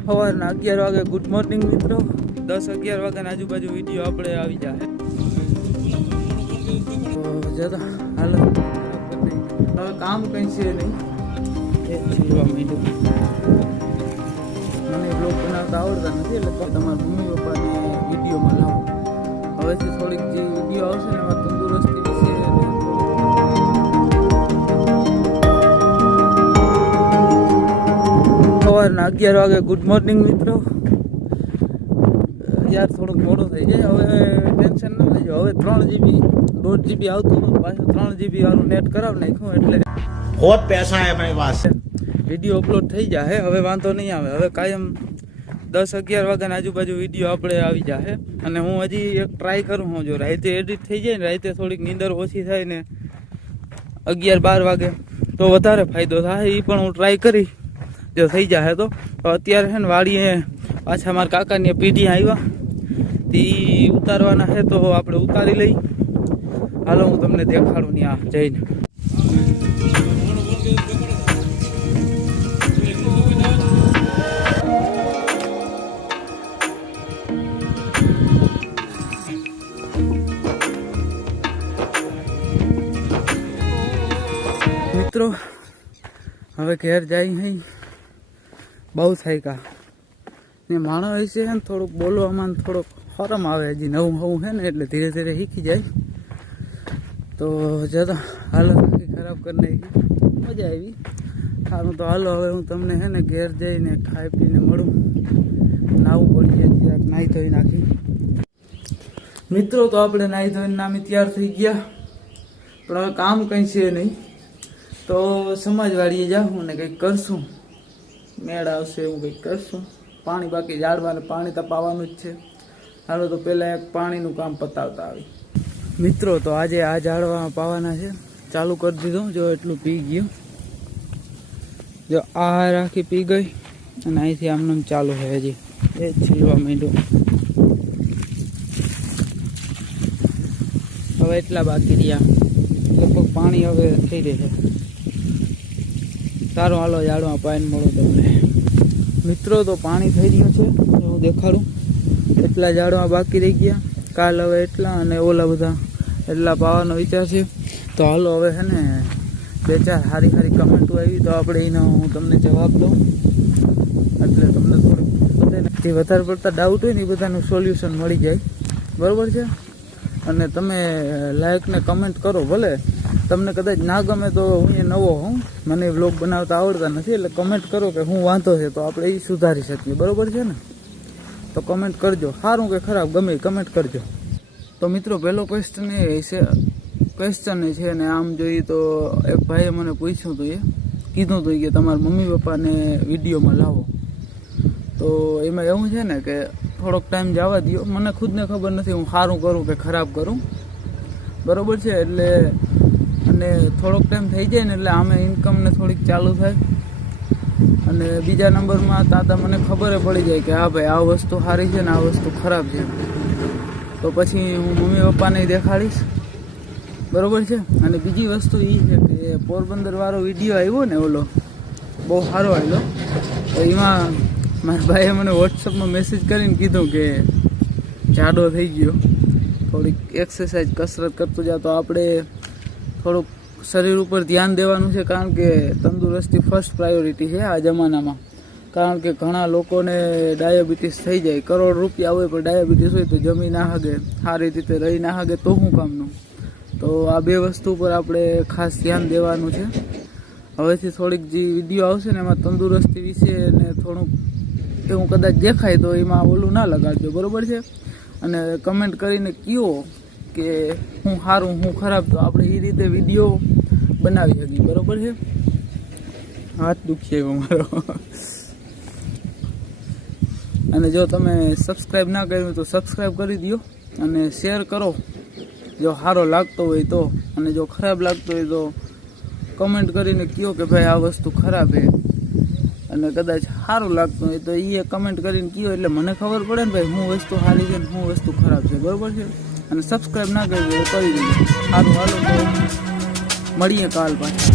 સવારના 11 વાગે good morning મિત્રો. 10-11 વાગ્યાના આજુબાજુ વિડીયો આપણે આવી જાય. જતા હાલો હવે કામ કંઈ છે નહીં. એ જીવવા માંડ્યું. મને બ્લોગ બનાવતા આવડતા નથી એટલે તો તમારા મમ્મી પપ્પાને વિડીયોમાં લાવો. હવેથી થોડીક જે વિડીયો આવશે ને એમાં તંદુરસ્તી વિશે સવારના 11 વાગે ગુડ મોર્નિંગ મિત્રો. યાર થોડુંક મોડું થઈ જાય. હવે ટેન્શન ન લેજો. હવે 3 GB 1.5 GB આવતું પાછું 3 GB વાળું નેટ કરાવી નાખ્યું એટલે बहुत पैसा है अपने पास. વિડીયો અપલોડ થઈ જાય. હવે વાંધો નહીં આવે. હવે કાયમ 10-11 વાગ્યાના આજુબાજુ વિડીયો આપણે આવી જાય. અને હું હજી એક ટ્રાય કરું હું જો રાતે એડિટ થઈ જાય ને રાતે થોડીક નીંદર ઓછી થાય ને 11-12 વાગે તો વધારે ફાયદો થાય. એ પણ હું ટ્રાય કરી જો થઈ જાય તો. અત્યારે છે ને વાડીએ પાછા મારા કાકાની પીઢી આવ્યા તે ઉતારવાના છે તો આપણે ઉતારી લઈ. હાલો હું તમને દેખાડું ત્યાં જઈને. મિત્રો હવે ઘેર જાય નહીં. બહુ થાય કા ને માણસ હોય છે ને થોડુંક બોલવામાં થોડોક શરમ આવે. હજી નવું છે ને એટલે ધીરે ધીરે શીખી જાય. તો જતા હાલો ખરાબ કરી નાખી. મજા આવી. સારું તો હાલો હવે હું તમને છે ને ઘેર જઈને ખાઈ પીને મળું. નાવું પડી જાય જરાક નાહી ધોઈ નાખી. મિત્રો તો આપણે નાહી ધોઈને નામે તૈયાર થઈ ગયા. પણ હવે કામ કંઈ છે નહીં તો સમાજવાડીએ જાઉં ને કંઈક કરશું. મેળ આવશે એવું કંઈક કરશું. પાણી બાકી ઝાડવાને પાણી તપાવવાનું જ છે. હાલો તો પહેલાં એક પાણીનું કામ પતાવતા આવી. મિત્રો તો આજે આ ઝાડવા પાવાના છે. ચાલુ કરી દીધું. જો એટલું પી ગયું. જો આ રાખી પી ગઈ અને અહીંથી આમનામ ચાલુ છે હજી. એ છીલવા માંડ્યું. હવે એટલા બાકી રહ્યા. લગભગ પાણી હવે થઈ રહે છે. સારું હાલો ઝાડવા પાઈને મળો તમને. મિત્રો તો પાણી થઈ રહ્યું છે હું દેખાડું. એટલા ઝાડવા બાકી રહી ગયા. કાલ હવે એટલા અને ઓલા બધા એટલા પાવાનો વિચાર છે. તો હાલો હવે છે ને 2-4 સારી કમેન્ટો આવી તો આપણે એનો હું તમને જવાબ દઉં. એટલે તમને થોડુંક બધાને જે વધારે પડતા ડાઉટ હોય ને એ બધાનું સોલ્યુશન મળી જાય. બરાબર છે. અને તમે લાઈક ને કમેન્ટ કરો. ભલે તમને કદાચ ના ગમે તો હું એ નવો હોઉં. મને વ્લોગ બનાવતા આવડતા નથી એટલે કમેન્ટ કરો કે હું વાંધો છે તો આપણે એ સુધારી શકીએ. બરાબર છે ને. તો કમેન્ટ કરજો. સારું કે ખરાબ ગમે કમેન્ટ કરજો. તો મિત્રો પહેલો ક્વેશ્ચન એ છે ને આમ જોઈએ તો એક ભાઈએ મને પૂછ્યું હતું. એ કીધું હતું કે તમારા મમ્મી પપ્પાને વિડીયોમાં લાવો. તો એમાં એવું છે ને કે થોડોક ટાઈમ જવા દો. મને ખુદને ખબર નથી હું સારું કરું કે ખરાબ કરું. બરાબર છે. એટલે અને થોડોક ટાઈમ થઈ જાય ને એટલે આમે ઇન્કમને થોડીક ચાલુ થાય. અને બીજા નંબરમાં તાતા મને ખબર પડી જાય કે હા ભાઈ આ વસ્તુ સારી છે ને આ વસ્તુ ખરાબ છે. તો પછી હું મમ્મી પપ્પાને દેખાડીશ. બરાબર છે. અને બીજી વસ્તુ એ છે કે પોરબંદર વાળો વિડીયો આવ્યો ને ઓલો બહુ સારો આવ્યો. તો એમાં મારા ભાઈએ મને વોટ્સઅપમાં મેસેજ કરીને કીધું કે જાડો થઈ ગયો. થોડીક એક્સરસાઇઝ કસરત કરતો જાવ તો આપણે થોડુંક શરીર ઉપર ધ્યાન દેવાનું છે. કારણ કે તંદુરસ્તી ફર્સ્ટ પ્રાયોરિટી છે આ જમાનામાં. કારણ કે ઘણા લોકોને ડાયાબિટીસ થઈ જાય. કરોડ રૂપિયા હોય પણ ડાયાબિટીસ હોય તો જમી ના હગે, સારી રીતે રહી ના હગે તો શું કામનું. તો આ બે વસ્તુ પર આપણે ખાસ ધ્યાન દેવાનું છે. હવેથી થોડીક જે વિડીયો આવશે ને એમાં તંદુરસ્તી વિશે ને થોડુંક એવું કદાચ દેખાય તો એમાં ઓલું ના લગાડજો. બરાબર છે. અને કમેન્ટ કરીને કહો કે હું સારું હું ખરાબ તો આપણે એ રીતે વિડીયો બનાવી શકીએ. બરાબર છે. હાથ દુખી આવ્યો મારો. અને જો તમે સબસ્ક્રાઈબ ના કર્યું તો સબસ્ક્રાઈબ કરી દો અને શેર કરો જો સારો લાગતો હોય તો. અને જો ખરાબ લાગતો હોય તો કમેન્ટ કરીને કહો કે ભાઈ આ વસ્તુ ખરાબ છે. અને કદાચ સારું લાગતું હોય તો એ કમેન્ટ કરીને કહો એટલે મને ખબર પડે ને ભાઈ હું વસ્તુ સારી છે ને હું વસ્તુ ખરાબ છે. બરાબર છે. અને સબસ્ક્રાઈબ ના કરી દો કરી દઈએ. સારું હાલો તો મળીએ કાલ પાછા.